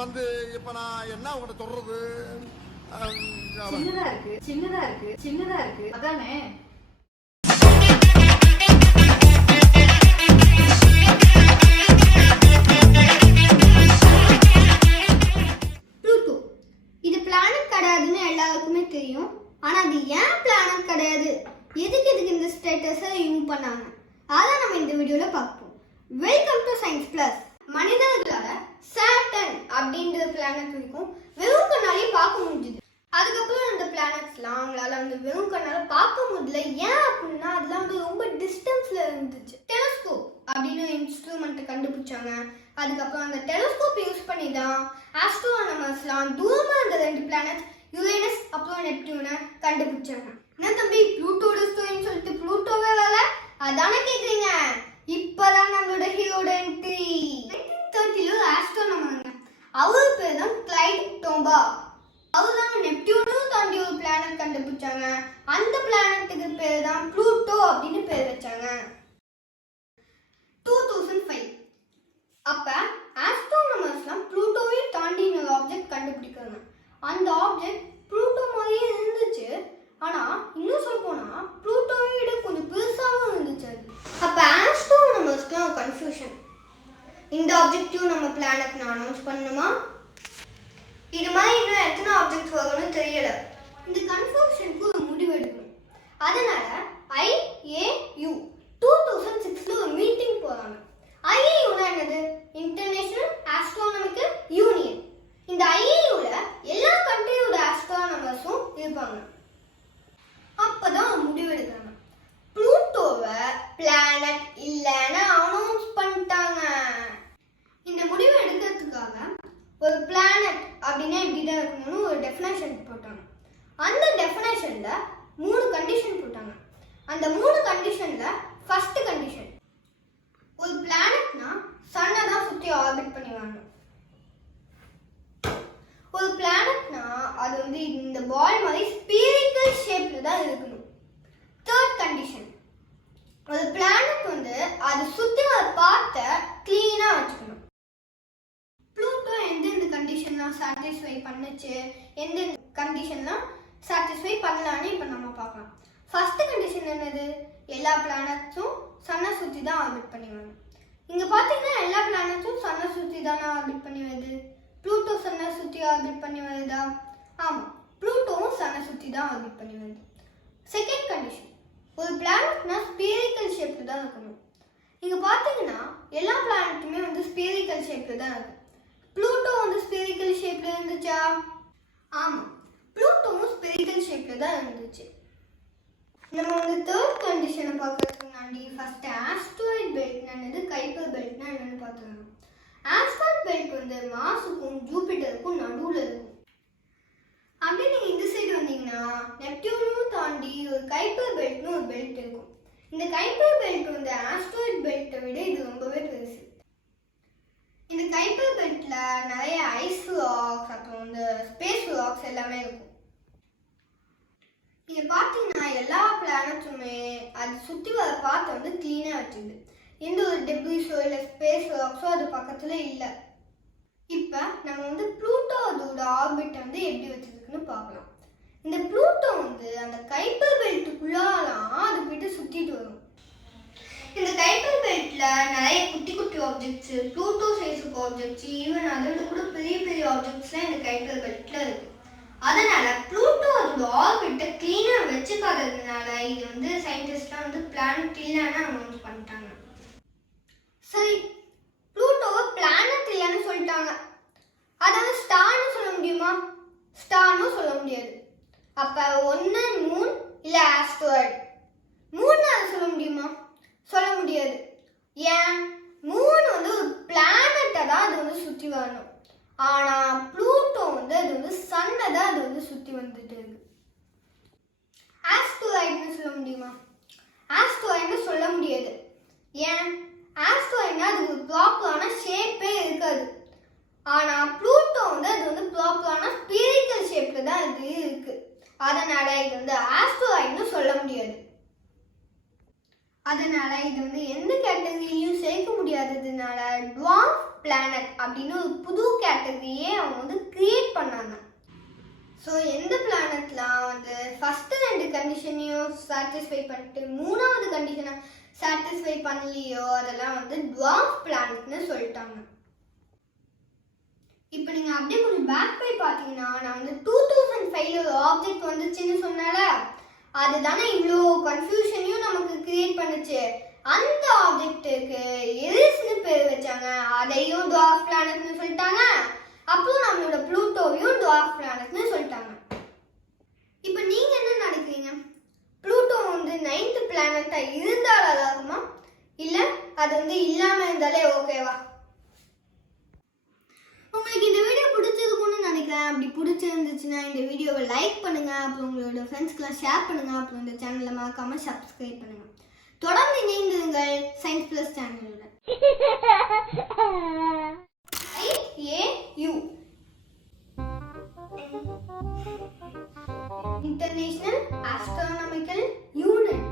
வந்து இப்ப நான் என்ன உங்கள்கிட்ட சொல்றது? சின்னதா இருக்கு அதானே. இது பிளானட் கிடையாதுன்னு எல்லாருக்குமே தெரியும். ஆனா அது ஏன் பிளானட் கிடையாது, எதுக்கு இந்த ஸ்டேட்டஸை யூஸ் பண்ணாங்க, அதான் நம்ம இந்த வீடியோல பார்ப்போம். Welcome to science plus. மனிதர்களால சாட்டர்ன் அப்படின்ற பிளானட் இருக்கும் வெறும் கண்ணாலே பார்க்க முடியுது. அதுக்கப்புறம் அந்த பிளானட்ஸ்லாம் அவங்களால வந்து வெறும் கண்ணால பார்க்க முடியல. ஏன் அப்படின்னா அதெல்லாம் வந்து ரொம்ப டிஸ்டன்ஸ்ல இருந்துச்சு. டெலஸ்கோப் அப்படின்னு இன்ஸ்ட்ருமெண்ட் கண்டுபிடிச்சாங்க. அதுக்கப்புறம் அந்த டெலஸ்கோப் யூஸ் பண்ணி தான் ஆஸ்ட்ரோனமர்ஸ்லாம் தூரமா இருந்த 2 பிளானட் யுரேனஸ் அப்புறம் நெப்டியூனை கண்டுபிடிச்சாங்க. என்ன தம்பி ப்ளூட்டோட ஸ்டோரின்னு சொல்லிட்டு ப்ளூட்டோவே வேலை அதானே கேட்குறீங்க? இப்பதான் நம்மளோட ஹீரோட என்ட்ரி. 1930 ஆஸ்ட்ரோனமருங்க, அவர் பேர் தான் கிளைட் டோம்பா. அவர் தான் நெப்டியூனும் தாண்டி ஒரு பிளானட் கண்டுபிடிச்சாங்க. அந்த பிளானட்டுக்கு பேர் தான் ப்ளூட்டோ அப்படின்னு பேர் வச்சாங்க. 2005 அப்ப ஆஸ்ட்ரோனமர்ஸ்லாம் ப்ளூட்டோவையும் தாண்டி ஒரு ஆப்ஜெக்ட் கண்டுபிடிக்கிறாங்க. அந்த ஆப்ஜெக்ட் ப்ளூட்டோ மாதிரியே இருந்துச்சு. ஆனா இன்னும் சொல்ல போனா ப்ளூட்டோவை விட கொஞ்சம் பெருசாவும் இருந்துச்சு. அப்ப ஆஸ்ட்ரோனமர்ஸ்க்குலாம் ஒரு கன்ஃபியூஷன், இந்த ஆப்ஜெக்டையும் நம்ம பிளானட் அனௌன்ஸ் பண்ணணுமா, இது மாதிரி இன்னும் எத்தனை ஆப்ஜெக்ட்ஸ் வரும்னு தெரியல. இந்த கன்ஃபியூஷனுக்கு ஒரு முடிவு எடுக்கணும். அதனால IAU 2006 ஒரு மீட்டிங் போறாங்க. IAUனா என்னது? International astronomical union. இந்த IAUல எல்லா கண்ட்ரியோட ஆஸ்ட்ரோனமர்ஸும் இருப்பாங்க. அப்பதான் ஒரு முடிவு எடுக்கிறாங்க. ப்ளூட்டோவை பிளானட் இல்லைன்னு அனௌன்ஸ் பண்ணிட்டாங்க. இந்த முடிவை எடுக்கிறதுக்காக ஒரு பிளானட் அப்படின்னா இப்படிதான் இருக்கணும்னு ஒரு டெஃபினேஷன் போட்டாங்க. அந்த டெஃபினேஷன்ல 3 கண்டிஷன் போட்டாங்க. அந்த 3 கண்டிஷன்ல ஃபர்ஸ்ட் கண்டிஷன், ஒரு பிளானட்னா சன்னை தான் சுற்றி ஆர்பிட் பண்ணி வரணும். ஒரு பிளானட்னா அது வந்து இந்த பால் மாதிரி ஸ்பிரிக்கல் ஷேப்ல தான் இருக்கணும். தேர்ட் கண்டிஷன், ஒரு பிளானட் வந்து அது சுற்றி வர பார்த்த கிளீனா வச்சுக்கணும். ப்ளூட்டோ எந்தெந்த கண்டிஷன்லாம் சாட்டிஸ்ஃபை பண்ணுச்சு, எந்தெந்த கண்டிஷன்லாம் சாட்டிஸ்ஃபை பண்ணலான்னு இப்போ நம்ம பார்க்கலாம். ஃபர்ஸ்ட் கண்டிஷன் என்னது? எல்லா பிளானட்ஸும் சன்னை சுற்றி தான் ஆர்பிட் பண்ணி வரணும். இங்கே பார்த்தீங்கன்னா எல்லா பிளானட்ஸும் சன்னை சுற்றி தானே ஆர்பிட் பண்ணி வருது. ப்ளூட்டோ சன்னை சுற்றி ஆர்பிட் பண்ணி வருதா? ஆமாம், ப்ளூட்டோவும் சன்னை சுற்றி தான் ஆர்பிட் பண்ணி வருது. செகண்ட் கண்டிஷன், ஒரு பிளானட்னா ஸ்பிரிக்கல் ஷேப்பில் தான் இருக்கணும். இங்கே பார்த்தீங்கன்னா எல்லா பிளானட்டுமே வந்து ஸ்பிரிக்கல் ஷேப்பில் தான் இருக்கு. ப்ளூட்டோ வந்து ஸ்பிரிக்கல் ஷேப்ல இருந்துச்சா? ஆமாம், ப்ளூட்டோவும் ஸ்பிரிக்கல் ஷேப்ல தான் இருந்துச்சு. நம்ம வந்து தேர்ட் கண்டிஷனை பார்க்கறதுக்கு முன்னாடி ஃபர்ஸ்ட் ஆஸ்ட்ராய்ட் பெல்ட்னா என்னது, கைப்பர் பெல்ட்னா என்னன்னு பார்த்துக்கணும். ஆஸ்ட்ராய்ட் பெல்ட் வந்து மார்ஸுக்கும் ஜூபிட்டருக்கும் நடுவில் இருக்கும். அப்படியே நீங்கள் இந்த சைடு வந்தீங்கன்னா நெப்டியூனும் தாண்டி ஒரு கைப்பர் பெல்ட்னு ஒரு பெல்ட் இருக்கும். இந்த கைப்பர் பெல்ட் வந்து ஆஸ்ட்ராய்ட் பெல்ட்டை விட இது ரொம்பவே பெருசு. இந்த கைப்பர் பெல்ட்ல நிறைய ஐஸ் ராக்ஸ் அப்புறம் இந்த ஸ்பேஸ் ராக்ஸ் எல்லாமே இருக்கும். இங்க பார்த்தீங்கன்னா எல்லா பிளானட்ஸுமே அது சுற்றி வர பார்த்து வந்து கிளீனாக வச்சுது. எந்த ஒரு டெப்ரிஸோ இல்லை ஸ்பேஸ் ராக்ஸோ அது பக்கத்தில் இல்லை. இப்போ நம்ம வந்து ப்ளூட்டோ அதோட ஆர்பிட் வந்து எப்படி வச்சிருக்குன்னு பார்க்கலாம். இந்த ப்ளூட்டோ வந்து அந்த கைப்பர் பெல்ட்டுக்குள்ளாலாம் அது போயிட்டு சுற்றிட்டு வரும். இந்த கைப்பர் பெல்ட்ல நிறைய குட்டி குட்டி ஆப்ஜெக்ட்ஸ், ப்ளூட்டோ சைஸுக்கு ஆப்ஜெக்ட்ஸ், ஈவன் அதோட கூட பெரிய பெரிய ஆப்ஜெக்ட்ஸ்லாம் இந்த கைப்பர் பெல்ட்ல இருக்கு. அதனால ப்ளூட்டோ அதோட ஆர்பிட்டை கிளீனா வச்சுக்காததுனால இது வந்து சயின்டிஸ்ட்லாம் வந்து பிளானட் இல்லைன்னு அனௌன்ஸ் பண்ணிட்டாங்க. சரி, ப்ளூட்டோவை பிளானட் இல்லைன்னு சொல்லிட்டாங்க. அதாவது ஸ்டார்னு சொல்ல முடியுமா? ஸ்டார்னு சொல்ல முடியாது. அப்ப ஒன்று மூன் இல்லை ஆஸ்ட்ராய்டு. மூணு அதை சொல்ல முடியுமா? சொல்ல முடியாது. ஏன்? மூன் வந்து ஒரு பிளானட்டை தான் அது வந்து சுற்றி வரணும். ஆனால் ப்ளூட்டோ வந்து அது வந்து சன்னை தான் அது வந்து சுற்றி வந்துட்டு இருக்கு. ஆஸ்ட்ராய்டுன்னு சொல்ல முடியுமா? ஆஸ்ட்ராய்டுன்னு சொல்ல முடியாது. ஏன்? ஆஸ்ட்ராய்டுனா அது ஒரு ப்ராப்பரான ஷேப்பே இருக்காது. ஆனால் ப்ளூட்டோ வந்து அது வந்து ப்ராப்பரான ஸ்பிரிக்கல் ஷேப்பில் தான் இது இருக்கு. அதனால இது வந்து ஆஸ்ட்ராய்டுன்னு சொல்ல முடியாது. அதனால இது வந்து எந்த கேட்டகரியிலையும் சேர்க்க முடியாததுனால டுவார்ஃப் பிளானட் அப்படின்னு ஒரு புது கேட்டகரியே அவங்க வந்து கிரியேட் பண்ணாங்க. ஸோ எந்த பிளானட்லாம் வந்து ஃபஸ்ட்டு 2 கண்டிஷனையும் சாட்டிஸ்ஃபை பண்ணிட்டு 3வது கண்டிஷனை சாட்டிஸ்ஃபை பண்ணலையோ அதெல்லாம் வந்து டுவார்ஃப் பிளானட்னு சொல்லிட்டாங்க. இப்போ நீங்கள் அப்படியே கொஞ்சம் பேக் போய் பார்த்தீங்கன்னா நான் வந்து 2005 ஒரு ஆப்ஜெக்ட் வந்துச்சுன்னு சொன்னால அதுதானே இவ்வளோ கன்ஃபியூஷனையும் நமக்கு கிரியேட் பண்ணுச்சு. அந்த ஆப்ஜெக்ட்டுக்கு எரிஸ்னு பேர் வச்சாங்க, அதையும் டுவார்ஃப் பிளானட்னு சொல்லிட்டாங்க. அப்புறம் நம்மளோட ப்ளூட்டோவையும் டுவார்ஃப் பிளானட்னு சொல்லிட்டாங்க. இப்போ நீங்கள் என்ன நினைக்கிறீங்க? ப்ளூட்டோ வந்து 9th பிளானட்டாக இருந்தால் அழகுமா இல்லை அது வந்து இல்லாமல் இருந்தாலே ஓகேவா? உங்களுக்கு இந்த வீடியோ பிடிச்சிருக்கும்னு நினைக்கிறேன். அப்படி பிடிச்சிருந்துச்சுன்னா இந்த வீடியோவை லைக் பண்ணுங்கள், அப்புறம் உங்களோட ஃப்ரெண்ட்ஸ்க்கெலாம் ஷேர் பண்ணுங்கள், அப்புறம் இந்த சேனலை மறக்காமல் சப்ஸ்கிரைப் பண்ணுங்கள். தொடர்ந்து இணைந்திருங்கள் சயின்ஸ் ப்ளஸ் சேனலோட. IAU International Astronomical Union.